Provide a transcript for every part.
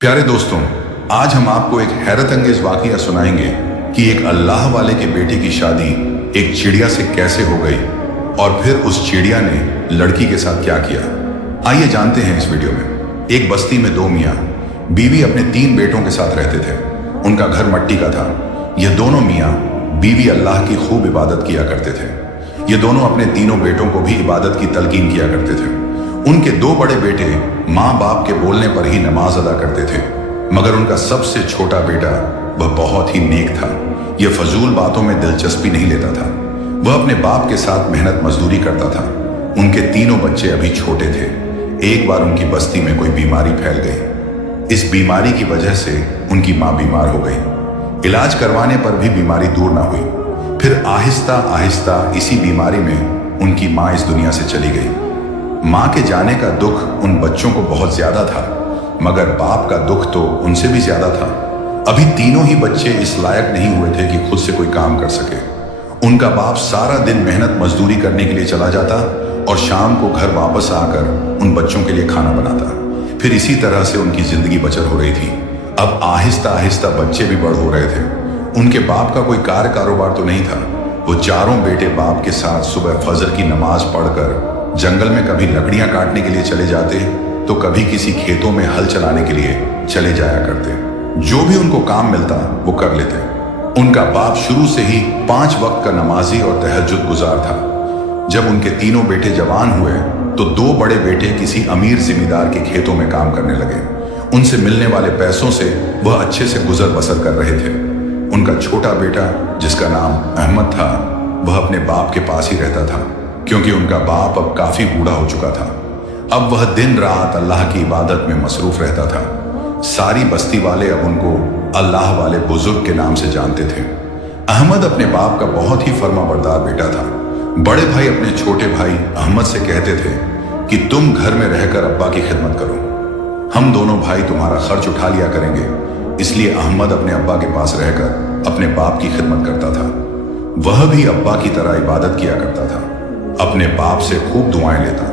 प्यारे दोस्तों, आज हम आपको एक हैरत अंगेज वाकया सुनाएंगे कि एक अल्लाह वाले के बेटे की शादी एक चिड़िया से कैसे हो गई और फिर उस चिड़िया ने लड़की के साथ क्या किया। आइए जानते हैं इस वीडियो में। एक बस्ती में दो मियाँ बीवी अपने 3 बेटों के साथ रहते थे। उनका घर मट्टी का था। यह दोनों मियाँ बीवी अल्लाह की खूब इबादत किया करते थे। ये दोनों अपने तीनों बेटों को भी इबादत की तलकीन किया करते थे। उनके 2 बड़े बेटे माँ बाप के बोलने पर ही नमाज अदा करते थे, मगर उनका सबसे छोटा बेटा वह बहुत ही नेक था। यह फजूल बातों में दिलचस्पी नहीं लेता था। वह अपने बाप के साथ मेहनत मजदूरी करता था। उनके तीनों बच्चे अभी छोटे थे। एक बार उनकी बस्ती में कोई बीमारी फैल गई। इस बीमारी की वजह से उनकी माँ बीमार हो गई। इलाज करवाने पर भी बीमारी दूर ना हुई। फिर आहिस्ता आहिस्ता इसी बीमारी में उनकी माँ इस दुनिया से चली गई। माँ के जाने का दुख उन बच्चों को बहुत ज्यादा था, मगर बाप का दुख तो उनसे भी ज्यादा था। अभी तीनों ही बच्चे इस लायक नहीं हुए थे कि खुद से कोई काम कर सके। उनका बाप सारा दिन मेहनत मजदूरी करने के लिए चला जाता और शाम को घर वापस आकर उन बच्चों के लिए खाना बनाता। फिर इसी तरह से उनकी जिंदगी बचत हो रही थी। अब आहिस्ता आहिस्ता बच्चे भी बड़ हो रहे थे। उनके बाप का कोई कारोबार तो नहीं था। वो चारों बेटे बाप के साथ सुबह फजर की नमाज पढ़कर जंगल में कभी लकड़ियां काटने के लिए चले जाते, तो कभी किसी खेतों में हल चलाने के लिए चले जाया करते। जो भी उनको काम मिलता वो कर लेते। उनका बाप शुरू से ही 5 वक्त का नमाजी और तहज्जुद गुजार था। जब उनके तीनों बेटे जवान हुए तो 2 बड़े बेटे किसी अमीर जिम्मेदार के खेतों में काम करने लगे। उनसे मिलने वाले पैसों से वह अच्छे से गुजर बसर कर रहे थे। उनका छोटा बेटा, जिसका नाम अहमद था, वह अपने बाप के पास ही रहता था, क्योंकि उनका बाप अब काफी बूढ़ा हो चुका था। अब वह दिन रात अल्लाह की इबादत में मसरूफ रहता था। सारी बस्ती वाले अब उनको अल्लाह वाले बुजुर्ग के नाम से जानते थे। अहमद अपने बाप का बहुत ही फर्माबरदार बेटा था। बड़े भाई अपने छोटे भाई अहमद से कहते थे कि तुम घर में रहकर अब्बा की खिदमत करो, हम दोनों भाई तुम्हारा खर्च उठा लिया करेंगे। इसलिए अहमद अपने अब्बा के पास रहकर अपने बाप की खिदमत करता था। वह भी अब्बा की तरह इबादत किया करता था। अपने बाप से खूब दुआएं लेता।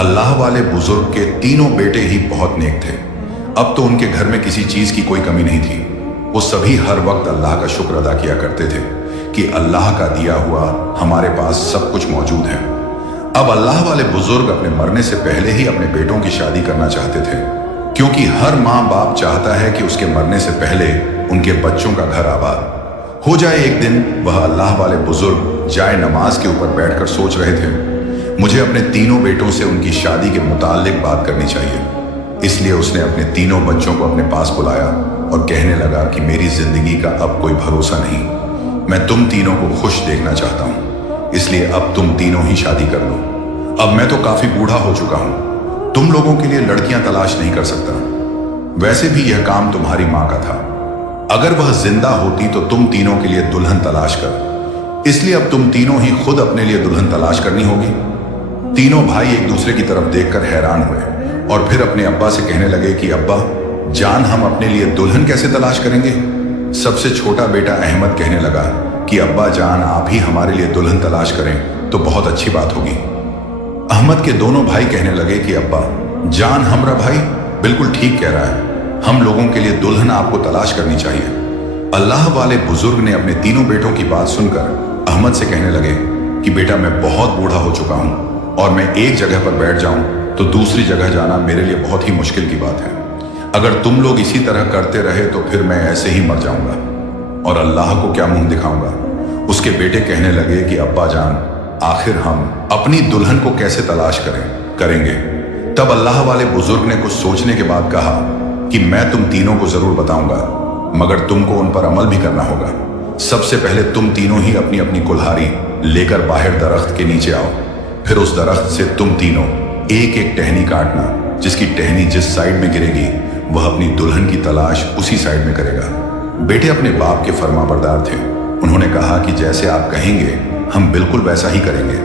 अल्लाह वाले बुजुर्ग के तीनों बेटे ही बहुत नेक थे। अब तो उनके घर में किसी चीज की कोई कमी नहीं थी। वो सभी हर वक्त अल्लाह का शुक्र अदा किया करते थे कि अल्लाह का दिया हुआ हमारे पास सब कुछ मौजूद है। अब अल्लाह वाले बुजुर्ग अपने मरने से पहले ही अपने बेटों की शादी करना चाहते थे, क्योंकि हर माँ बाप चाहता है कि उसके मरने से पहले उनके बच्चों का घर आबाद हो जाए। एक दिन वह अल्लाह वाले बुजुर्ग जाए नमाज के ऊपर बैठकर सोच रहे थे, मुझे अपने तीनों बेटों से उनकी शादी के मुताल्लिक बात करनी चाहिए। इसलिए उसने अपने तीनों बच्चों को अपने पास बुलाया और कहने लगा कि मेरी जिंदगी का अब कोई भरोसा नहीं। मैं तुम तीनों को खुश देखना चाहता हूँ, इसलिए अब तुम तीनों ही शादी कर लो। अब मैं तो काफी बूढ़ा हो चुका हूँ। तुम लोगों के लिए लड़कियां तलाश नहीं कर सकता। वैसे भी यह काम तुम्हारी माँ का था। अगर वह जिंदा होती तो तुम तीनों के लिए दुल्हन तलाश कर। इसलिए अब तुम तीनों ही खुद अपने लिए दुल्हन तलाश करनी होगी। तीनों भाई एक दूसरे की तरफ देखकर हैरान हुए और फिर अपने अब्बा से कहने लगे कि अब्बा जान, हम अपने लिए दुल्हन कैसे तलाश करेंगे। सबसे छोटा बेटा अहमद कहने लगा कि अब्बा जान, आप ही हमारे लिए दुल्हन तलाश करें तो बहुत अच्छी बात होगी। अहमद के दोनों भाई कहने लगे कि अब्बा जान, हमरा भाई बिल्कुल ठीक कह रहा है, हम लोगों के लिए दुल्हन आपको तलाश करनी चाहिए। अल्लाह वाले बुजुर्ग ने अपने तीनों बेटों की बात सुनकर अहमद से कहने लगे कि बेटा, मैं बहुत बूढ़ा हो चुका हूं और मैं एक जगह पर बैठ जाऊं तो दूसरी जगह जाना मेरे लिए बहुत ही मुश्किल की बात है। अगर तुम लोग इसी तरह करते रहे तो फिर मैं ऐसे ही मर जाऊंगा और अल्लाह को क्या मुंह दिखाऊंगा। उसके बेटे कहने लगे कि अब्बा जान, आखिर हम अपनी दुल्हन को कैसे तलाश करेंगे। तब अल्लाह वाले बुजुर्ग ने कुछ सोचने के बाद कहा कि मैं तुम तीनों को जरूर बताऊंगा, मगर तुमको उन पर अमल भी करना होगा। सबसे पहले तुम तीनों ही अपनी अपनी कुल्हाड़ी लेकर बाहर दरख्त के नीचे आओ। फिर उस दरख्त से तुम तीनों एक एक टहनी काटना। जिसकी टहनी जिस साइड में गिरेगी वह अपनी दुल्हन की तलाश उसी साइड में करेगा। बेटे अपने बाप के फर्माबरदार थे। उन्होंने कहा कि जैसे आप कहेंगे हम बिल्कुल वैसा ही करेंगे।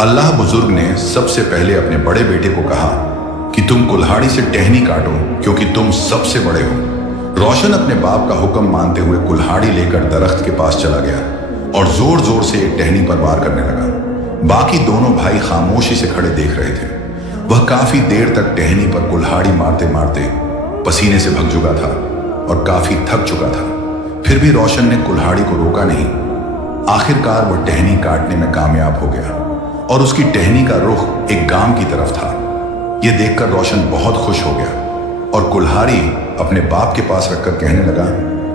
अल्लाह बुजुर्ग ने सबसे पहले अपने बड़े बेटे को कहा कि तुम कुल्हाड़ी से टहनी काटो, क्योंकि तुम सबसे बड़े हो। रोशन अपने बाप का हुक्म मानते हुए कुल्हाड़ी लेकर दरख्त के पास चला गया और जोर जोर से एक टहनी पर वार करने लगा। बाकी दोनों भाई खामोशी से खड़े देख रहे थे। वह काफी देर तक टहनी पर कुल्हाड़ी मारते मारते पसीने से भग चुका था और काफी थक चुका था। फिर भी रोशन ने कुल्हाड़ी को रोका नहीं। आखिरकार वह टहनी काटने में कामयाब हो गया और उसकी टहनी का रुख एक गांव की तरफ था। यह देखकर रोशन बहुत खुश हो गया और कुल्हाड़ी अपने बाप के पास रखकर कहने लगा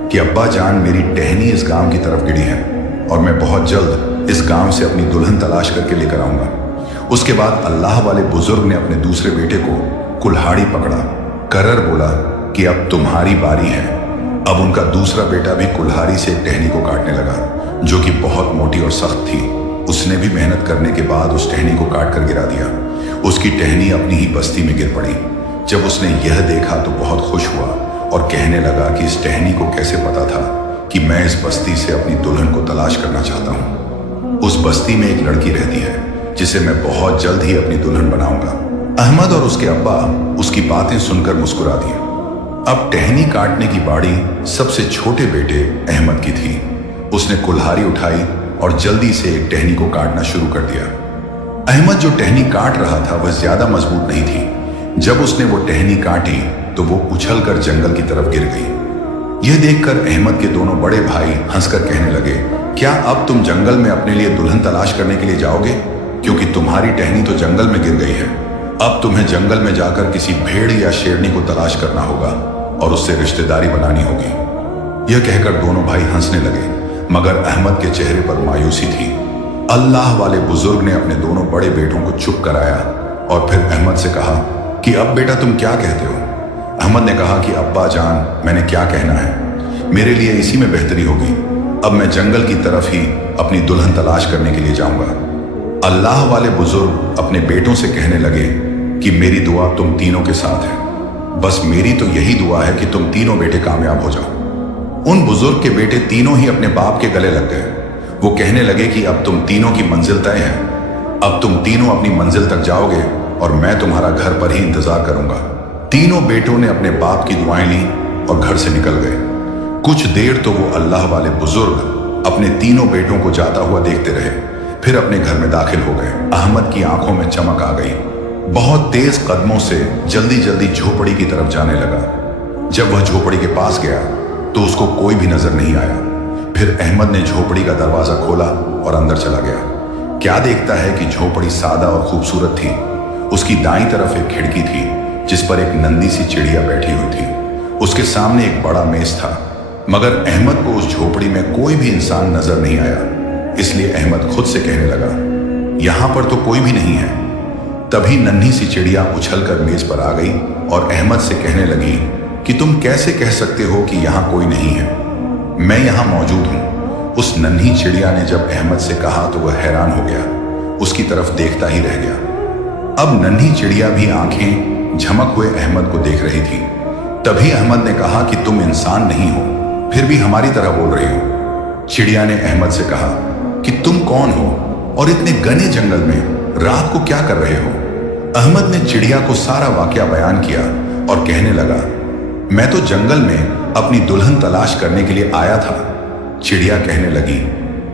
कि अब्बा जान, मेरी टहनी इस गांव की तरफ गिरी है और मैं बहुत जल्द इस गांव से अपनी दुल्हन तलाश करके लेकर आऊंगा। उसके बाद अल्लाह वाले बुजुर्ग ने अपने दूसरे बेटे को कुल्हाड़ी पकड़ा, करर बोला कि अब तुम्हारी बारी है। अब उनका दूसरा बेटा भी कुल्हाड़ी से टहनी को काटने लगा, जो कि बहुत मोटी और सख्त थी। उसने भी मेहनत करने के बाद उस टहनी को काट कर गिरा दिया। उसकी टहनी अपनी ही बस्ती में गिर पड़ी। जब उसने यह देखा तो बहुत खुश हुआ और कहने लगा कि इस टहनी को कैसे पता था कि मैं इस बस्ती से अपनी दुल्हन को तलाश करना चाहता हूँ। उस बस्ती में एक लड़की रहती है जिसे मैं बहुत जल्द ही अपनी दुल्हन बनाऊंगा। अहमद और उसके अब्बा उसकी बातें सुनकर मुस्कुरा दिए। अब टहनी काटने की बारी सबसे छोटे बेटे अहमद की थी। उसने कुल्हाड़ी उठाई और जल्दी से एक टहनी को काटना शुरू कर दिया। अहमद जो टहनी काट रहा था वह ज्यादा मजबूत नहीं थी। जब उसने वो टहनी काटी तो वो उछलकर जंगल की तरफ गिर गई। यह देखकर अहमद के दोनों बड़े भाई हंसकर कहने लगे, क्या अब तुम जंगल में अपने लिए दुल्हन तलाश करने के लिए जाओगे? क्योंकि तुम्हारी टहनी तो जंगल में गिर गई है। अब तुम्हें जंगल में जाकर किसी भेड़ या शेरनी को तलाश करना होगा और उससे रिश्तेदारी बनानी होगी। यह कहकर दोनों भाई हंसने लगे, मगर अहमद के चेहरे पर मायूसी थी। अल्लाह वाले बुजुर्ग ने अपने दोनों बड़े बेटों को चुप कराया और फिर अहमद से कहा कि अब बेटा तुम क्या कहते हो? अहमद ने कहा कि अब्बा जान, मैंने क्या कहना है, मेरे लिए इसी में बेहतरी होगी। अब मैं जंगल की तरफ ही अपनी दुल्हन तलाश करने के लिए जाऊंगा। अल्लाह वाले बुजुर्ग अपने बेटों से कहने लगे कि मेरी दुआ तुम तीनों के साथ है। बस मेरी तो यही दुआ है कि तुम तीनों बेटे कामयाब हो जाओ। उन बुजुर्ग के बेटे तीनों ही अपने बाप के गले लग गए। वो कहने लगे कि अब तुम तीनों की मंजिल तय है। अब तुम तीनों अपनी मंजिल तक जाओगे और मैं तुम्हारा घर पर ही इंतजार करूंगा। तीनों बेटों ने अपने बाप की दुआएं ली और घर से निकल गए। कुछ देर तो वो अल्लाह वाले बुजुर्ग अपने तीनों बेटों को जाता हुआ देखते रहे, फिर अपने घर में दाखिल हो गए। अहमद की आंखों में चमक आ गई। बहुत तेज कदमों से जल्दी जल्दी झोपड़ी की तरफ जाने लगा। जब वह झोपड़ी के पास गया तो उसको कोई भी नजर नहीं आया। फिर अहमद ने झोपड़ी का दरवाजा खोला और अंदर चला गया। क्या देखता है कि झोपड़ी सादा और खूबसूरत थी। उसकी दाईं तरफ एक खिड़की थी जिस पर एक नंदी सी चिड़िया बैठी हुई थी। उसके सामने एक बड़ा मेज था, मगर अहमद को उस झोपड़ी में कोई भी इंसान नजर नहीं आया। इसलिए अहमद खुद से कहने लगा, यहां पर तो कोई भी नहीं है। तभी नन्ही सी चिड़िया उछलकर मेज पर आ गई और अहमद से कहने लगी कि तुम कैसे कह सकते हो कि यहां कोई नहीं है? मैं यहां मौजूद हूं। उस नन्ही चिड़िया ने जब अहमद से कहा तो वह हैरान हो गया, उसकी तरफ देखता ही रह गया। अब नन्ही चिड़िया भी आंखें झमक हुए अहमद को देख रही थी। तभी अहमद ने कहा कि तुम इंसान नहीं हो, फिर भी हमारी तरह बोल रही हो। चिड़िया ने अहमद से कहा कि तुम कौन हो और इतने घने जंगल में रात को क्या कर रहे हो? अहमद ने चिड़िया को सारा वाकया बयान किया और कहने लगा, मैं तो जंगल में अपनी दुल्हन तलाश करने के लिए आया था। चिड़िया कहने लगी,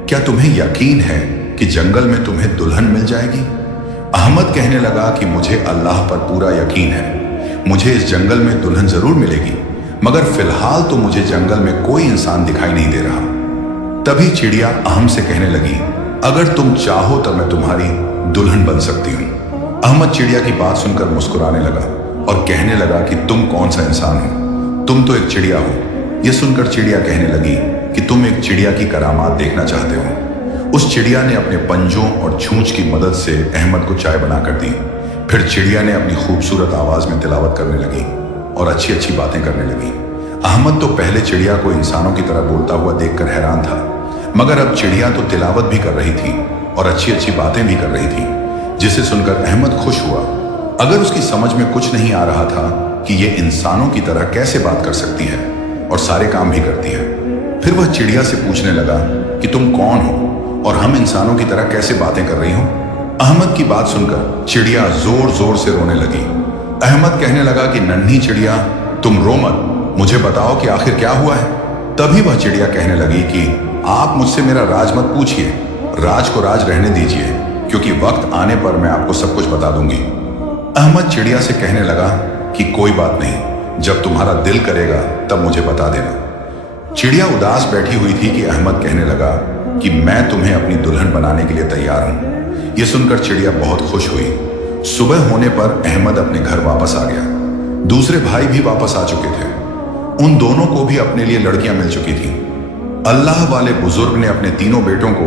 क्या तुम्हें यकीन है कि जंगल में तुम्हें दुल्हन मिल जाएगी? अहमद कहने लगा कि मुझे अल्लाह पर पूरा यकीन है, मुझे इस जंगल में दुल्हन जरूर मिलेगी, मगर फिलहाल तो मुझे जंगल में कोई इंसान दिखाई नहीं दे रहा। तभी चिड़िया अहम से कहने लगी, अगर तुम चाहो तो मैं तुम्हारी दुल्हन बन सकती हूँ। अहमद चिड़िया की बात सुनकर मुस्कुराने लगा और कहने लगा कि तुम कौन सा इंसान हो, तुम तो एक चिड़िया हो। यह सुनकर चिड़िया कहने लगी कि तुम एक चिड़िया की करामात देखना चाहते हो। उस चिड़िया ने अपने पंजों और छूंछ की मदद से अहमद को चाय बनाकर दी। फिर चिड़िया ने अपनी खूबसूरत आवाज में तिलावत करने लगी और अच्छी अच्छी बातें करने लगी। अहमद तो पहले चिड़िया को इंसानों की तरह बोलता हुआ देखकर हैरान था, मगर अब चिड़िया तो तिलावत भी कर रही थी और अच्छी अच्छी बातें भी कर रही थी, जिसे सुनकर अहमद खुश हुआ। अगर उसकी समझ में कुछ नहीं आ रहा था कि ये इंसानों की तरह कैसे बात कर सकती है और सारे काम भी करती है। फिर वह चिड़िया से पूछने लगा कि तुम कौन हो और हम इंसानों की तरह कैसे बातें कर रही हो? अहमद की बात सुनकर चिड़िया जोर जोर से रोने लगी। अहमद कहने लगा कि नन्ही चिड़िया, तुम रो मत, मुझे बताओ कि आखिर क्या हुआ है। तभी वह चिड़िया कहने लगी कि आप मुझसे मेरा राज मत पूछिए, राज को राज रहने दीजिए, क्योंकि वक्त आने पर मैं आपको सब कुछ बता दूंगी। अहमद चिड़िया से कहने लगा कि कोई बात नहीं, जब तुम्हारा दिल करेगा तब मुझे बता देना। चिड़िया उदास बैठी हुई थी कि अहमद कहने लगा कि मैं तुम्हें अपनी दुल्हन बनाने के लिए तैयार हूं। यह सुनकर चिड़िया बहुत खुश हुई। सुबह होने पर अहमद अपने घर वापस आ गया। दूसरे भाई भी वापस आ चुके थे। उन दोनों को भी अपने लिए लड़कियां मिल चुकी थीं। अल्लाह वाले बुजुर्ग ने अपने तीनों बेटों को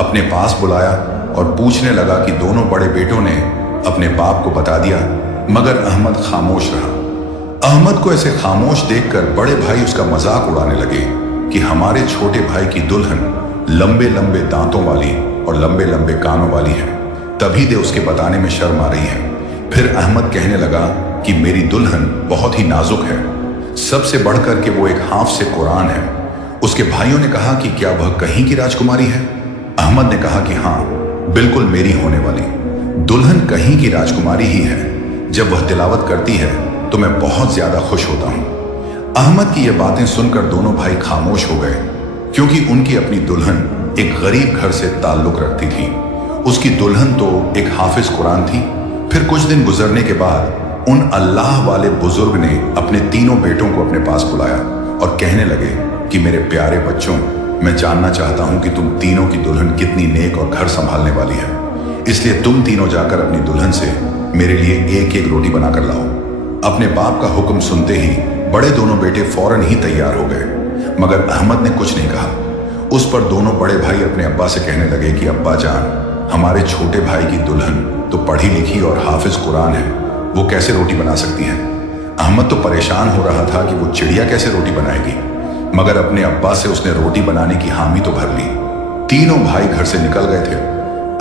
अपने पास बुलाया और पूछने लगा कि दोनों बड़े बेटों ने अपने बाप को बता दिया, मगर अहमद खामोश रहा। अहमद को ऐसे खामोश देखकर बड़े भाई उसका मजाक उड़ाने लगे कि हमारे छोटे भाई की दुल्हन लंबे लंबे दांतों वाली और लंबे लंबे कानों वाली है, तभी दे उसके बताने में शर्म आ रही है। फिर अहमद कहने लगा कि मेरी दुल्हन बहुत ही नाजुक है, सबसे बढ़कर के वो एक हाफिज़ कुरान है। उसके भाइयों ने कहा कि क्या वह कहीं की राजकुमारी है? अहमद ने कहा कि हाँ, बिल्कुल मेरी होने वाली दुल्हन कहीं की राजकुमारी ही है। जब वह तिलावत करती है तो मैं बहुत ज्यादा खुश होता हूं। अहमद की ये बातें सुनकर दोनों भाई खामोश हो गए, क्योंकि उनकी अपनी दुल्हन एक गरीब घर से ताल्लुक रखती थी। उसकी दुल्हन तो एक हाफिज कुरान थी। फिर कुछ दिन गुजरने के बाद उन अल्लाह वाले बुजुर्ग ने अपने तीनों बेटों को अपने पास बुलाया और कहने लगे कि मेरे प्यारे बच्चों, मैं जानना चाहता हूं कि तुम तीनों की दुल्हन कितनी नेक और घर संभालने वाली है, इसलिए तुम तीनों जाकर अपनी दुल्हन से मेरे लिए एक एक रोटी बनाकर लाओ। अपने बाप का हुक्म सुनते ही बड़े दोनों बेटे फौरन ही तैयार हो गए, मगर अहमद ने कुछ नहीं कहा। उस पर दोनों बड़े भाई अपने अब्बा से कहने लगे कि अब्बा जान, हमारे छोटे भाई की दुल्हन तो पढ़ी लिखी और हाफिज कुरान है, वो कैसे रोटी बना सकती है? अहमद तो परेशान हो रहा था कि वो चिड़िया कैसे रोटी बनाएगी, मगर अपने अब्बा से उसने रोटी बनाने की हामी तो भर ली। तीनों भाई घर से निकल गए थे।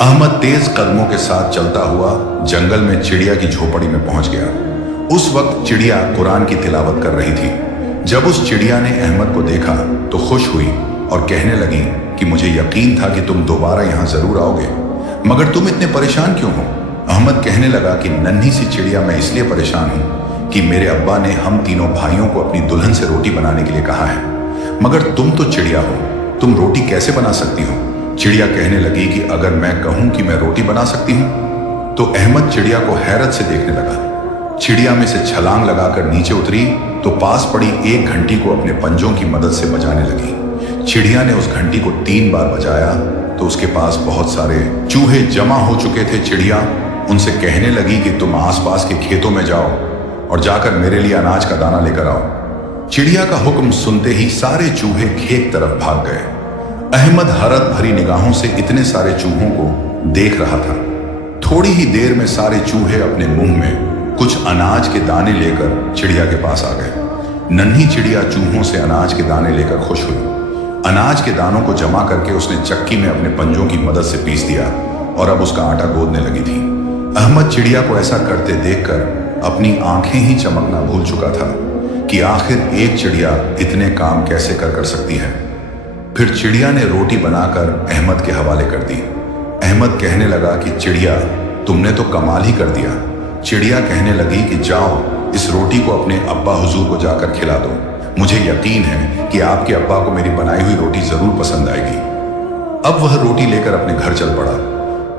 अहमद तेज कदमों के साथ चलता हुआ जंगल में चिड़िया की झोपड़ी में पहुंच गया। उस वक्त चिड़िया कुरान की तिलावत कर रही थी। जब उस चिड़िया ने अहमद को देखा तो खुश हुई और कहने लगी कि मुझे यकीन था कि तुम दोबारा यहाँ जरूर आओगे, मगर तुम इतने परेशान क्यों हो? अहमद कहने लगा कि नन्ही सी चिड़िया, मैं इसलिए परेशान हूँ कि मेरे अब्बा ने हम तीनों भाइयों को अपनी दुल्हन से रोटी बनाने के लिए कहा है, मगर तुम तो चिड़िया हो, तुम रोटी कैसे बना सकती हो? चिड़िया कहने लगी कि अगर मैं कहूं कि मैं रोटी बना सकती हूं, तो अहमद चिड़िया को हैरत से देखने लगा। चिड़िया में से छलांग लगाकर नीचे उतरी तो पास पड़ी एक घंटी को अपने पंजों की मदद से बजाने लगी। चिड़िया ने उस घंटी को 3 बार बजाया तो उसके पास बहुत सारे चूहे जमा हो चुके थे। चिड़िया उनसे कहने लगी कि तुम आसपास के खेतों में जाओ और जाकर मेरे लिए अनाज का दाना लेकर आओ। चिड़िया का हुक्म सुनते ही सारे चूहे खेत तरफ भाग गए। अहमद हरत भरी निगाहों से इतने सारे चूहों को देख रहा था। थोड़ी ही देर में सारे चूहे अपने मुंह में कुछ अनाज के दाने लेकर चिड़िया के पास आ गए। नन्ही चिड़िया चूहों से अनाज के दाने लेकर खुश हुई। अनाज के दानों को जमा करके उसने चक्की में अपने पंजों की मदद से पीस दिया और अब उसका आटा गूंदने लगी थी। अहमद चिड़िया को ऐसा करते देखकर अपनी आंखें ही चमकना भूल चुका था कि आखिर एक चिड़िया इतने काम कैसे कर सकती है। फिर चिड़िया ने रोटी बनाकर अहमद के हवाले कर दी। अहमद कहने लगा कि चिड़िया, तुमने तो कमाल ही कर दिया। चिड़िया कहने लगी कि जाओ, इस रोटी को अपने अब्बा हुजूर को जाकर खिला दो। मुझे यकीन है कि आपके अब्बा को मेरी बनाई हुई रोटी जरूर पसंद आएगी। अब वह रोटी लेकर अपने घर चल पड़ा।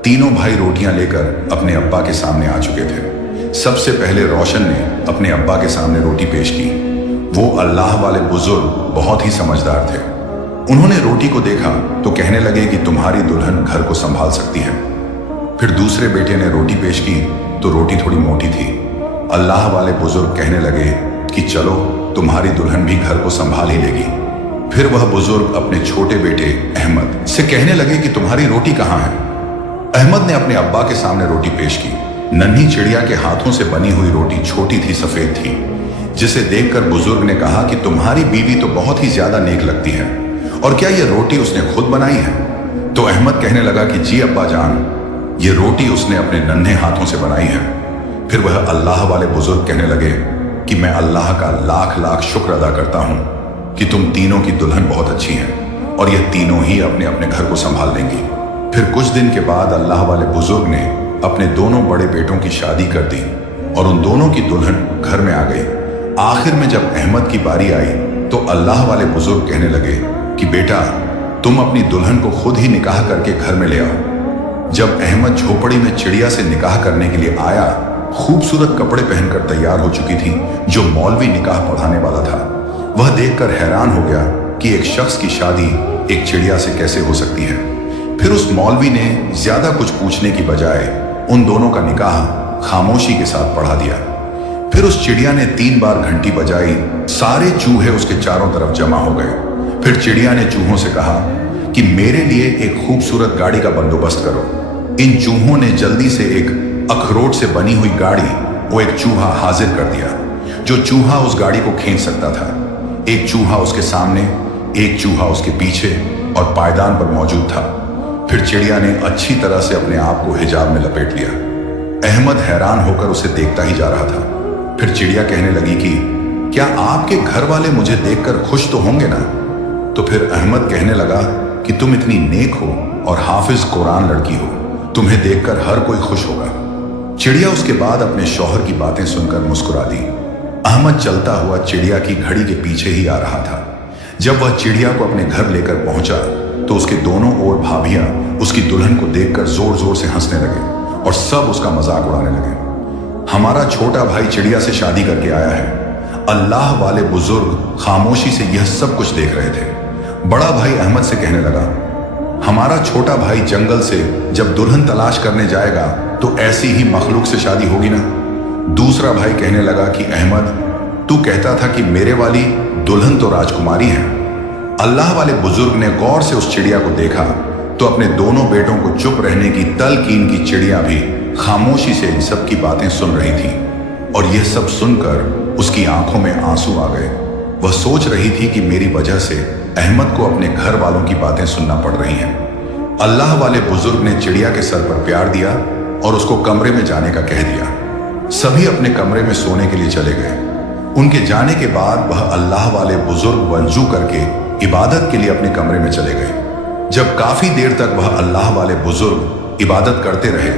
तीनों भाई रोटियां लेकर अपने अब्बा के सामने आ चुके थे। सबसे पहले रोशन ने अपने अब्बा के सामने रोटी पेश की। वो अल्लाह वाले बुजुर्ग बहुत ही समझदार थे। उन्होंने रोटी को देखा तो कहने लगे कि तुम्हारी दुल्हन घर को संभाल सकती है। फिर दूसरे बेटे ने रोटी पेश की तो रोटी थोड़ी मोटी थी। अल्लाह वाले बुजुर्ग कहने लगे कि चलो, तुम्हारी दुल्हन भी घर को संभाल ही लेगी। फिर वह बुजुर्ग अपने छोटे बेटे अहमद से कहने लगे कि तुम्हारी रोटी कहाँ है? अहमद ने अपने अब्बा के सामने रोटी पेश की। नन्ही चिड़िया के हाथों से बनी हुई रोटी छोटी थी, सफेद थी, जिसे देखकर बुजुर्ग ने कहा कि तुम्हारी बीवी तो बहुत ही ज्यादा नेक लगती है, और क्या ये रोटी उसने खुद बनाई है? तो अहमद कहने लगा कि जी अब्बा जान, ये रोटी उसने अपने नन्हे हाथों से बनाई है। फिर वह अल्लाह वाले बुजुर्ग कहने लगे कि मैं अल्लाह का लाख लाख शुक्र अदा करता हूं कि तुम तीनों की दुल्हन बहुत अच्छी है और ये तीनों ही अपने अपने घर को संभाल लेंगी। फिर कुछ दिन के बाद अल्लाह वाले बुजुर्ग ने अपने दोनों बड़े बेटों की शादी कर दी और उन दोनों की दुल्हन घर में आ गई। आखिर में जब अहमद की बारी आई तो अल्लाह वाले बुजुर्ग कहने लगे कि बेटा, तुम अपनी दुल्हन को खुद ही निकाह करके घर में ले आओ। जब अहमद झोपड़ी में चिड़िया से निकाह करने के लिए आया, खूबसूरत कपड़े पहनकर तैयार हो चुकी थी, जो मौलवी निकाह पढ़ाने वाला था। वह देखकर हैरान हो गया कि एक शख्स की शादी एक चिड़िया से कैसे हो सकती है। फिर उस मौलवी ने ज्यादा कुछ पूछने की बजाय उन दोनों का निकाह खामोशी के साथ पढ़ा दिया। फिर उस चिड़िया ने 3 बार घंटी बजाई। सारे चूहे उसके चारों तरफ जमा हो गए। फिर चिड़िया ने चूहों से कहा कि मेरे लिए एक खूबसूरत गाड़ी का बंदोबस्त करो। इन चूहों ने जल्दी से एक अखरोट से बनी हुई गाड़ी वो एक चूहा हाजिर कर दिया। जो चूहा उस गाड़ी को खींच सकता था। एक चूहा उसके सामने, एक चूहा उसके पीछे और पायदान पर मौजूद था। फिर चिड़िया ने अच्छी तरह से अपने आप को हिजाब में लपेट लिया। अहमद हैरान होकर उसे देखता ही जा रहा था। फिर चिड़िया कहने लगी कि क्या आपके घर वाले मुझे देखकर खुश तो होंगे ना? तो फिर अहमद कहने लगा कि तुम इतनी नेक हो और हाफिज कुरान लड़की हो, तुम्हें देखकर हर कोई खुश होगा। चिड़िया उसके बाद अपने शौहर की बातें सुनकर मुस्कुरा दी। अहमद चलता हुआ चिड़िया की घड़ी के पीछे ही आ रहा था। जब वह चिड़िया को अपने घर लेकर पहुंचा तो उसके दोनों ओर भाभियां उसकी दुल्हन को देखकर जोर जोर से हंसने लगे और सब उसका मजाक उड़ाने लगे। हमारा छोटा भाई चिड़िया से शादी करके आया है। अल्लाह वाले बुजुर्ग खामोशी से यह सब कुछ देख रहे थे। बड़ा भाई अहमद से कहने लगा, हमारा छोटा भाई जंगल से जब दुल्हन तलाश करने जाएगा तो ऐसी ही मखलूक से शादी होगी ना। दूसरा भाई कहने लगा कि अहमद, तू कहता था कि मेरे वाली दुल्हन तो राजकुमारी है। अल्लाह वाले बुजुर्ग ने गौर से उस चिड़िया को देखा तो अपने दोनों बेटों को चुप रहने की तलकीन की चिड़िया भी खामोशी से इन सब की बातें सुन रही थी और यह सब सुनकर उसकी आंखों में आंसू आ गए। वह सोच रही थी कि मेरी वजह से अहमद को अपने घर वालों की बातें सुनना पड़ रही हैं। अल्लाह वाले बुजुर्ग ने चिड़िया के सर पर प्यार दिया और उसको कमरे में जाने का कह दिया। सभी अपने कमरे में सोने के लिए चले गए। उनके जाने के बाद वह अल्लाह वाले बुजुर्ग वंजू करके इबादत के लिए अपने कमरे में चले गए। जब काफी देर तक वह अल्लाह वाले बुजुर्ग इबादत करते रहे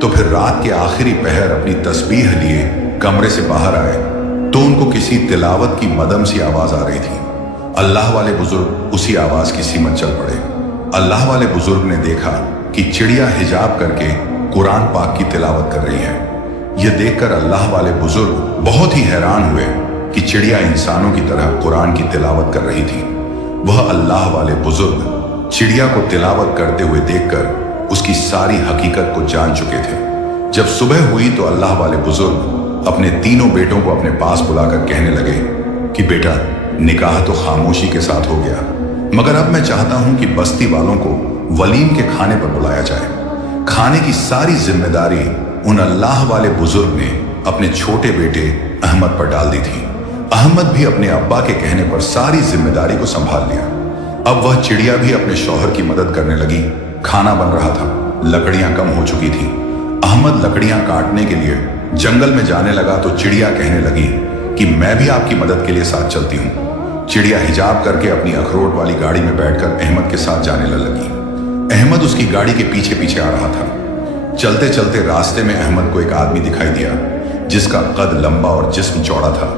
तो फिर रात के आखिरी पहर अपनी तस्बीह लिए कमरे से बाहर आए तो उनको किसी तिलावत की मदम सी आवाज आ रही थी। अल्लाह वाले बुजुर्ग उसी आवाज की सीमत चल पड़े। अल्लाह वाले बुजुर्ग ने देखा कि चिड़िया हिजाब करके कुरान पाक की तिलावत कर रही है। यह देखकर अल्लाह वाले बुजुर्ग बहुत ही हैरान हुए कि चिड़िया इंसानों की तरह कुरान की तिलावत कर रही थी। वह अल्लाह वाले बुजुर्ग चिड़िया को तिलावत करते हुए देखकर उसकी सारी हकीकत को जान चुके थे। जब सुबह हुई तो अल्लाह वाले बुजुर्ग अपने तीनों बेटों को अपने पास बुलाकर कहने लगे कि बेटा, निकाह तो खामोशी के साथ हो गया, मगर अब मैं चाहता हूं कि बस्ती वालों को वलीम के खाने पर बुलाया जाए। खाने की सारी जिम्मेदारी उन अल्लाह वाले बुजुर्ग ने अपने छोटे बेटे अहमद पर डाल दी थी। अहमद भी अपने अब्बा के कहने पर सारी जिम्मेदारी को संभाल लिया। अब वह चिड़िया भी अपने शौहर की मदद करने लगी। खाना बन रहा था, लकड़ियां कम हो चुकी थी। अहमद लकड़ियां काटने के लिए जंगल में जाने लगा तो चिड़िया कहने लगी कि मैं भी आपकी मदद के लिए साथ चलती हूँ। चिड़िया हिजाब करके अपनी अखरोट वाली गाड़ी में बैठकर अहमद के साथ जाने लगी। अहमद उसकी गाड़ी के पीछे पीछे आ रहा था। चलते चलते रास्ते में अहमद को एक आदमी दिखाई दिया जिसका कद लंबा और जिस्म चौड़ा था।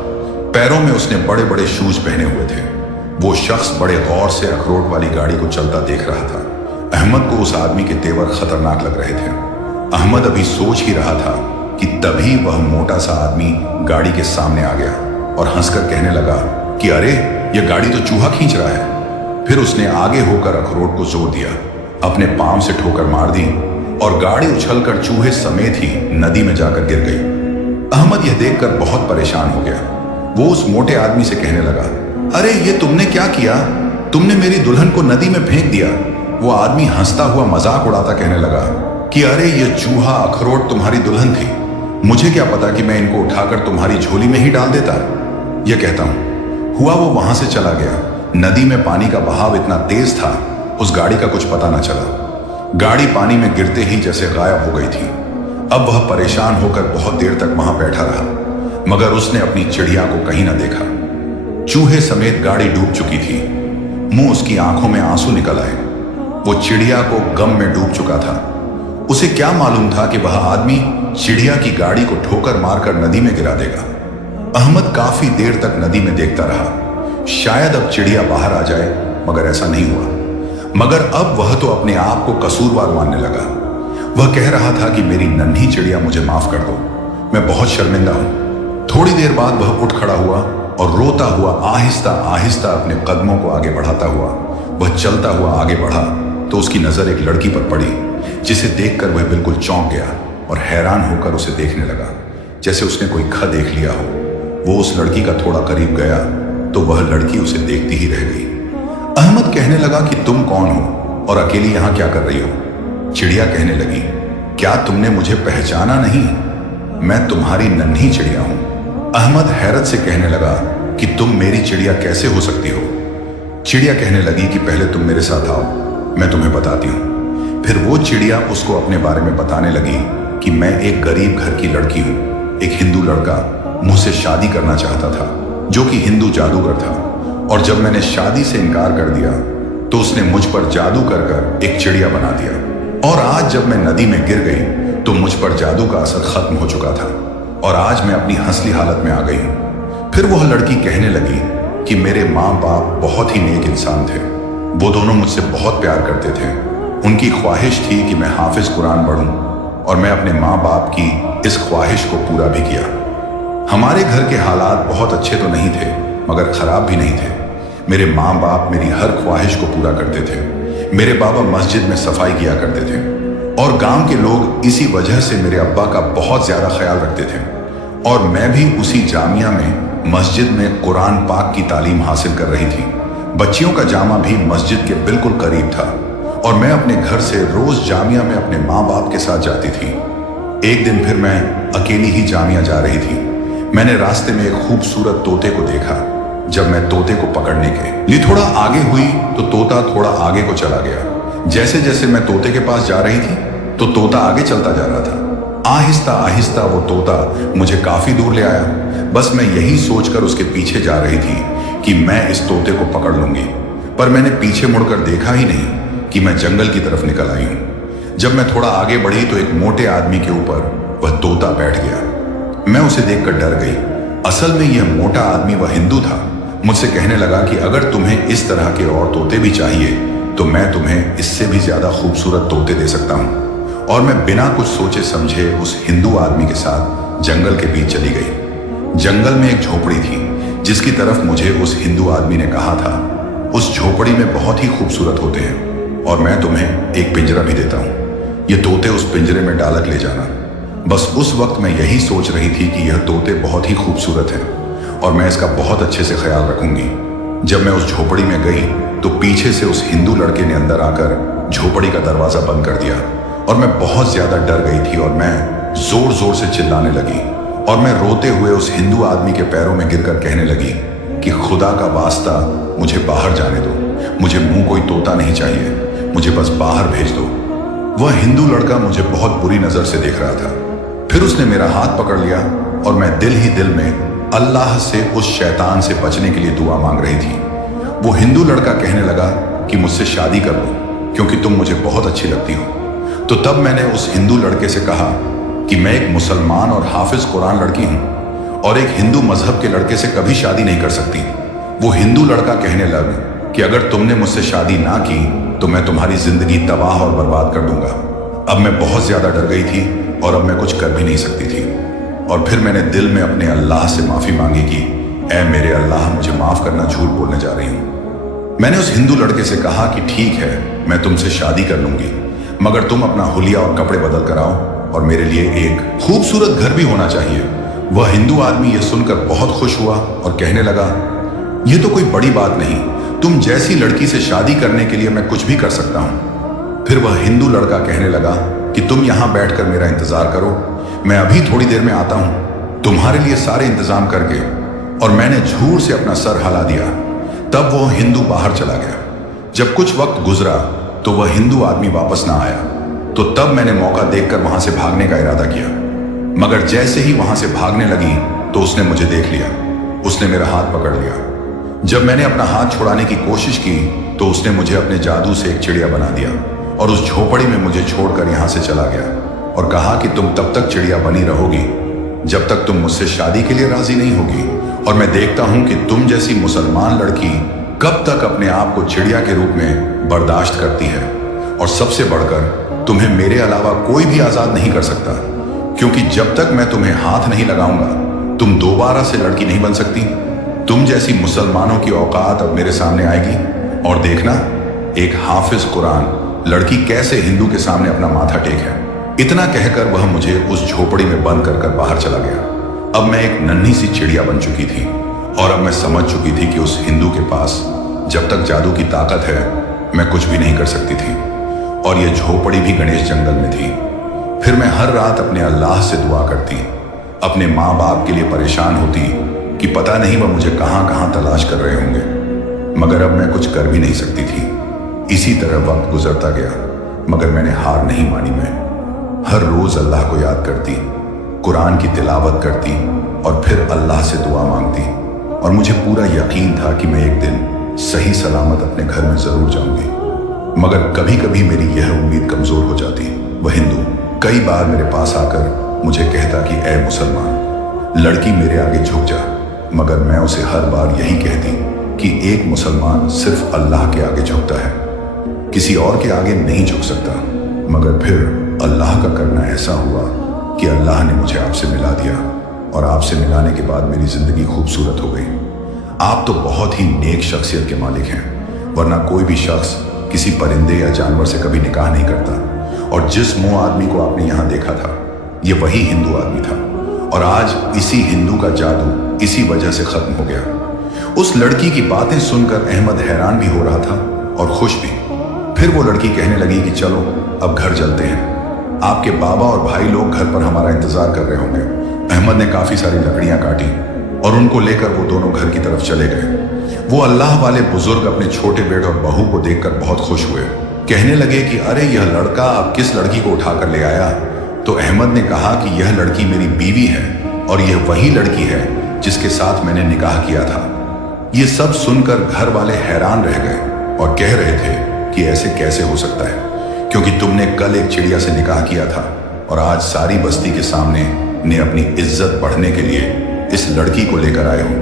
पैरों में उसने बड़े बड़े शूज पहने हुए थे। वो शख्स बड़े गौर से अखरोट वाली गाड़ी को चलता देख रहा था। अहमद को उस आदमी के तेवर खतरनाक लग रहे थे। अहमद अभी सोच ही रहा था कि तभी वह मोटा सा आदमी गाड़ी के सामने आ गया और हंसकर कहने लगा कि अरे, यह गाड़ी तो चूहा खींच रहा है। फिर उसने आगे होकर अखरोट को जोर दिया, अपने पांव से ठोकर मार दी और गाड़ी उछलकर चूहे समेत ही नदी में जाकर गिर गई। अहमद यह देखकर बहुत परेशान हो गया। वो उस मोटे आदमी से कहने लगा, अरे ये तुमने क्या किया? तुमने मेरी दुल्हन को नदी में फेंक दिया। वो आदमी हंसता हुआ मजाक उड़ाता कहने लगा कि अरे, ये चूहा अखरोट तुम्हारी दुल्हन थी। मुझे क्या पता कि मैं इनको उठाकर तुम्हारी झोली में ही डाल देता। यह कहता हूं हुआ वो वहां से चला गया। नदी में पानी का बहाव इतना तेज था, उस गाड़ी का कुछ पता न चला। गाड़ी पानी में गिरते ही जैसे गायब हो गई थी। अब वह परेशान होकर बहुत देर तक वहां बैठा रहा, मगर उसने अपनी चिड़िया को कहीं न देखा। चूहे समेत गाड़ी डूब चुकी थी। मुंह उसकी आंखों में आंसू निकल आए। वो चिड़िया को गम में डूब चुका था। उसे क्या मालूम था कि वह आदमी चिड़िया की गाड़ी को ठोकर मारकर नदी में गिरा देगा। अहमद काफी देर तक नदी में देखता रहा, शायद अब चिड़िया बाहर आ जाए, मगर ऐसा नहीं हुआ। मगर अब वह तो अपने आप को कसूरवार मानने लगा। वह कह रहा था कि मेरी नन्ही चिड़िया मुझे माफ कर दो। मैं बहुत शर्मिंदा हूं। थोड़ी देर बाद वह उठ खड़ा हुआ और रोता हुआ आहिस्ता आहिस्ता अपने कदमों को आगे बढ़ाता हुआ वह चलता हुआ आगे बढ़ा तो उसकी नजर एक लड़की पर पड़ी, जिसे देखकर वह बिल्कुल चौंक गया और हैरान होकर उसे देखने लगा, जैसे उसने कोई खा देख लिया हो। वो उस लड़की का थोड़ा करीब गया तो वह लड़की उसे देखती ही रह गई। अहमद कहने लगा कि तुम कौन हो और अकेली यहां क्या कर रही हो? चिड़िया कहने लगी, क्या तुमने मुझे पहचाना नहीं? मैं तुम्हारी नन्ही चिड़िया हूं। अहमद हैरत से कहने लगा कि तुम मेरी चिड़िया कैसे हो सकती हो? चिड़िया कहने लगी कि पहले तुम मेरे साथ आओ, मैं तुम्हें बताती हूं। फिर वो चिड़िया उसको अपने बारे में बताने लगी कि मैं एक गरीब घर की लड़की हूं। एक हिंदू लड़का मुझसे शादी करना चाहता था, जो कि हिंदू जादूगर था, और जब मैंने शादी से इनकार कर दिया तो उसने मुझ पर जादू कर कर एक चिड़िया बना दिया, और आज जब मैं नदी में गिर गई तो मुझ पर जादू का असर खत्म हो चुका था और आज मैं अपनी हंसली हालत में आ गई हूं। फिर वह लड़की कहने लगी कि मेरे माँ बाप बहुत ही नेक इंसान थे। वो दोनों मुझसे बहुत प्यार करते थे। उनकी ख्वाहिश थी कि मैं हाफिज कुरान पढ़ूं, और मैं अपने माँ बाप की इस ख्वाहिश को पूरा भी किया। हमारे घर के हालात बहुत अच्छे तो नहीं थे, मगर खराब भी नहीं थे। मेरे माँ बाप मेरी हर ख्वाहिश को पूरा करते थे। मेरे बाबा मस्जिद में सफाई किया करते थे, और गांव के लोग इसी वजह से मेरे अब्बा का बहुत ज्यादा ख्याल रखते थे। और मैं भी उसी जामिया में मस्जिद में कुरान पाक की तालीम हासिल कर रही थी। बच्चियों का जामा भी मस्जिद के बिल्कुल करीब था, और मैं अपने घर से रोज जामिया में अपने माँ बाप के साथ जाती थी। एक दिन फिर मैं अकेली ही जामिया जा रही थी। मैंने रास्ते में एक खूबसूरत तोते को देखा। जब मैं तोते को पकड़ने के लिए थोड़ा आगे हुई तो तोता थोड़ा आगे को चला गया। जैसे जैसे मैं तोते के पास जा रही थी तो तोता आगे चलता जा रहा था। आहिस्ता आहिस्ता वो तोता मुझे काफी दूर ले आया। बस मैं यही सोचकर उसके पीछे जा रही थी कि मैं इस तोते को पकड़ लूंगी, पर मैंने पीछे मुड़कर देखा ही नहीं कि मैं जंगल की तरफ निकल आई हूं। जब मैं थोड़ा आगे बढ़ी तो एक मोटे आदमी के ऊपर वह तोता बैठ गया। मैं उसे देखकर डर गई। असल में यह मोटा आदमी वह हिंदू था। मुझसे कहने लगा कि अगर तुम्हें इस तरह के और तोते भी चाहिए तो मैं तुम्हें इससे भी ज्यादा खूबसूरत तोते दे सकता हूं। और मैं बिना कुछ सोचे समझे उस हिंदू आदमी के साथ जंगल के बीच चली गई। जंगल में एक झोपड़ी थी जिसकी तरफ मुझे उस हिंदू आदमी ने कहा था, उस झोपड़ी में बहुत ही खूबसूरत होते हैं और मैं तुम्हें एक पिंजरा भी देता हूं। ये तोते उस पिंजरे में डालकर ले जाना। बस उस वक्त मैं यही सोच रही थी कि यह तोते बहुत ही खूबसूरत हैं और मैं इसका बहुत अच्छे से ख्याल रखूंगी। जब मैं उस झोपड़ी में गई तो पीछे से उस हिंदू लड़के ने अंदर आकर झोपड़ी का दरवाजा बंद कर दिया और मैं बहुत ज्यादा डर गई थी और मैं जोर जोर से चिल्लाने लगी और मैं रोते हुए उस हिंदू आदमी के पैरों में गिरकर कहने लगी कि खुदा का वास्ता मुझे बाहर जाने दो, मुझे मुंह कोई तोता नहीं चाहिए, मुझे बस बाहर भेज दो। वह हिंदू लड़का मुझे बहुत बुरी नजर से देख रहा था। फिर उसने मेरा हाथ पकड़ लिया और मैं दिल ही दिल में अल्लाह से उस शैतान से बचने के लिए दुआ मांग रही थी। वो हिंदू लड़का कहने लगा कि मुझसे शादी कर लो क्योंकि तुम मुझे बहुत अच्छी लगती हो। तो तब मैंने उस हिंदू लड़के से कहा कि मैं एक मुसलमान और हाफिज कुरान लड़की हूं और एक हिंदू मजहब के लड़के से कभी शादी नहीं कर सकती। वो हिंदू लड़का कहने लगा कि अगर तुमने मुझसे शादी ना की तो मैं तुम्हारी जिंदगी तबाह और बर्बाद कर दूंगा। अब मैं बहुत ज्यादा डर गई थी और अब मैं कुछ कर भी नहीं सकती थी। और फिर मैंने दिल में अपने अल्लाह से माफी मांगी कि ऐ मेरे अल्लाह, मुझे माफ करना, झूठ बोलने जा रही हूं। मैंने उस हिंदू लड़के से कहा कि ठीक है, मैं तुमसे शादी कर लूंगी, मगर तुम अपना हुलिया और कपड़े बदल कर आओ और मेरे लिए एक खूबसूरत घर भी होना चाहिए। वह हिंदू आदमी यह सुनकर बहुत खुश हुआ और कहने लगा, यह तो कोई बड़ी बात नहीं, तुम जैसी लड़की से शादी करने के लिए मैं कुछ भी कर सकता हूं। फिर वह हिंदू लड़का कहने लगा कि तुम यहां बैठकर मेरा इंतजार करो, मैं अभी थोड़ी देर में आता हूं तुम्हारे लिए सारे इंतजाम करके। और मैंने झूर से अपना सर हिला दिया। तब वह हिंदू बाहर चला गया। जब कुछ वक्त गुजरा तो वह हिंदू आदमी वापस ना आया, तो तब मैंने मौका देखकर वहां से भागने का इरादा किया, मगर जैसे ही वहां से भागने लगी तो उसने मुझे देख लिया। उसने मेरा हाथ पकड़ लिया। जब मैंने अपना हाथ छुड़ाने की कोशिश की तो उसने मुझे अपने जादू से एक चिड़िया बना दिया और उस झोपड़ी में मुझे छोड़कर यहां से चला गया और कहा कि तुम तब तक चिड़िया बनी रहोगी जब तक तुम मुझसे शादी के लिए राजी नहीं होगी, और मैं देखता हूं कि तुम जैसी मुसलमान लड़की कब तक अपने आप को चिड़िया के रूप में बर्दाश्त करती है, और सबसे बढ़कर तुम्हें मेरे अलावा कोई भी आजाद नहीं कर सकता। क्योंकि जब तक मैं तुम्हें हाथ नहीं लगाऊंगा तुम दोबारा से लड़की नहीं बन सकती। तुम जैसी मुसलमानों की औकात अब मेरे सामने आएगी और देखना एक हाफिज कुरान लड़की कैसे हिंदू के सामने अपना माथा टेके। इतना कहकर वह मुझे उस झोपड़ी में बंद कर बाहर चला गया। अब मैं एक नन्ही सी चिड़िया बन चुकी थी और अब मैं समझ चुकी थी कि उस हिंदू के पास जब तक जादू की ताकत है मैं कुछ भी नहीं कर सकती थी। और यह झोपड़ी भी गणेश जंगल में थी। फिर मैं हर रात अपने अल्लाह से दुआ करती, अपने माँ बाप के लिए परेशान होती कि पता नहीं वह मुझे कहाँ कहाँ तलाश कर रहे होंगे, मगर अब मैं कुछ कर भी नहीं सकती थी। इसी तरह वक्त गुजरता गया मगर मैंने हार नहीं मानी। मैं हर रोज अल्लाह को याद करती, कुरान की तिलावत करती और फिर अल्लाह से दुआ मांगती और मुझे पूरा यकीन था कि मैं एक दिन सही सलामत अपने घर में जरूर जाऊंगी। मगर कभी कभी मेरी यह उम्मीद कमजोर हो जाती। वह हिंदू कई बार मेरे पास आकर मुझे कहता कि ऐ मुसलमान लड़की मेरे आगे झुक जा, मगर मैं उसे हर बार यही कहती कि एक मुसलमान सिर्फ अल्लाह के आगे झुकता है, किसी और के आगे नहीं झुक सकता। मगर फिर अल्लाह का करना ऐसा हुआ कि अल्लाह ने मुझे आपसे मिला दिया और आपसे मिलाने के बाद मेरी जिंदगी खूबसूरत हो गई। आप तो बहुत ही नेक शख्सियत के मालिक हैं, वरना कोई भी शख्स किसी परिंदे या जानवर से कभी निकाह नहीं करता। और जिस मुंह आदमी को आपने यहाँ देखा था ये वही हिंदू आदमी था और आज इसी हिंदू का जादू इसी वजह से खत्म हो गया। उस लड़की की बातें सुनकर अहमद हैरान भी हो रहा था और खुश भी। फिर वो लड़की कहने लगी कि चलो अब घर चलते हैं, आपके बाबा और भाई लोग घर पर हमारा इंतजार कर रहे होंगे। अहमद ने काफी सारी लकड़ियां काटी और उनको लेकर वो दोनों घर की तरफ चले गए। वो अल्लाह वाले बुजुर्ग अपने छोटे बेटे और बहू को देखकर बहुत खुश हुए। कहने लगे कि अरे यह लड़का अब किस लड़की को उठाकर ले आया। तो अहमद ने कहा कि यह लड़की मेरी बीवी है और यह वही लड़की है जिसके साथ मैंने निकाह किया था। ये सब सुनकर घर वाले हैरान रह गए और कह रहे थे कि ऐसे कैसे हो सकता है, क्योंकि तुमने कल एक चिड़िया से निकाह किया था और आज सारी बस्ती के सामने ने अपनी इज्जत बढ़ने के लिए इस लड़की को लेकर आए हो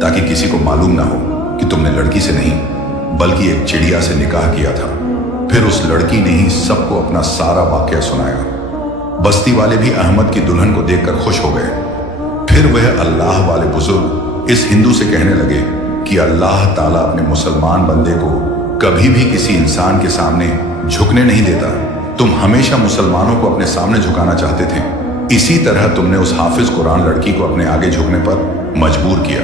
ताकि किसी को मालूम ना हो कि तुमने लड़की से नहीं बल्कि एक चिड़िया से निकाह किया था। फिर उस लड़की ने ही सबको अपना सारा वाकया सुनाया। बस्ती वाले भी अहमद की दुल्हन को देखकर खुश हो गए। फिर वह अल्लाह वाले बुजुर्ग इस हिंदू से कहने लगे कि अल्लाह ताला अपने मुसलमान बंदे को कभी भी किसी इंसान के सामने झुकने नहीं देता। तुम हमेशा मुसलमानों को अपने सामने झुकाना चाहते थे, इसी तरह तुमने उस हाफिज कुरान लड़की को अपने आगे झुकने पर मजबूर किया,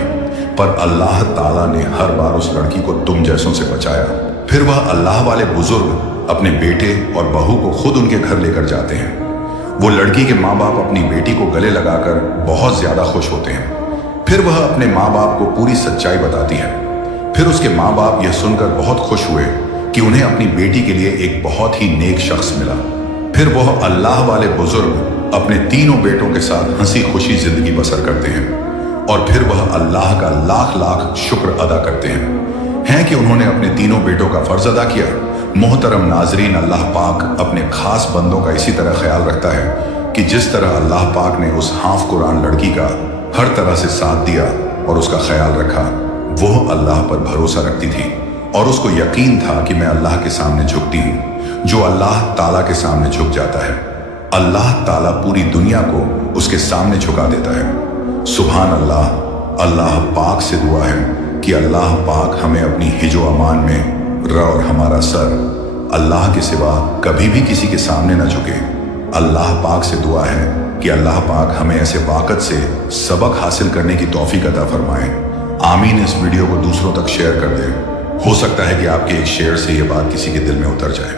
पर अल्लाह ताला ने हर बार उस लड़की को तुम जैसों से बचाया। फिर वह अल्लाह वाले बुजुर्ग अपने बेटे और बहू को खुद उनके घर लेकर जाते हैं। वो लड़की के माँ बाप अपनी बेटी को गले लगाकर बहुत ज्यादा खुश होते हैं। फिर वह अपने माँ बाप को पूरी सच्चाई बताती है। फिर उसके माँ बाप यह सुनकर बहुत खुश हुए कि उन्हें अपनी बेटी के लिए एक बहुत ही नेक शख्स मिला। फिर वह अल्लाह वाले बुजुर्ग अपने तीनों बेटों के साथ हंसी खुशी जिंदगी बसर करते हैं और फिर वह अल्लाह का लाख लाख शुक्र अदा करते हैं कि उन्होंने अपने तीनों बेटों का फर्ज अदा किया। मोहतरम नाजरीन, अल्लाह पाक अपने खास बंदों का इसी तरह ख्याल रखता है कि जिस तरह अल्लाह पाक ने उस हाफ कुरान लड़की का हर तरह से साथ दिया और उसका ख्याल रखा। वो अल्लाह पर भरोसा रखती थी और उसको यकीन था कि मैं अल्लाह के सामने झुकती हूँ। जो अल्लाह ताला के सामने झुक जाता है अल्लाह ताला पूरी दुनिया को उसके सामने झुका देता है। सुभान अल्लाह। अल्लाह पाक से दुआ है कि अल्लाह पाक हमें अपनी हिजो अमान में और हमारा सर अल्लाह के सिवा कभी भी किसी के सामने न झुके। अल्लाह पाक से दुआ है कि अल्लाह पाक हमें ऐसे वाक़त से सबक हासिल करने की तौफीक अता फरमाए। आमीन। इस वीडियो को दूसरों तक शेयर कर दें। हो सकता है कि आपके एक शेयर से ये बात किसी के दिल में उतर जाए।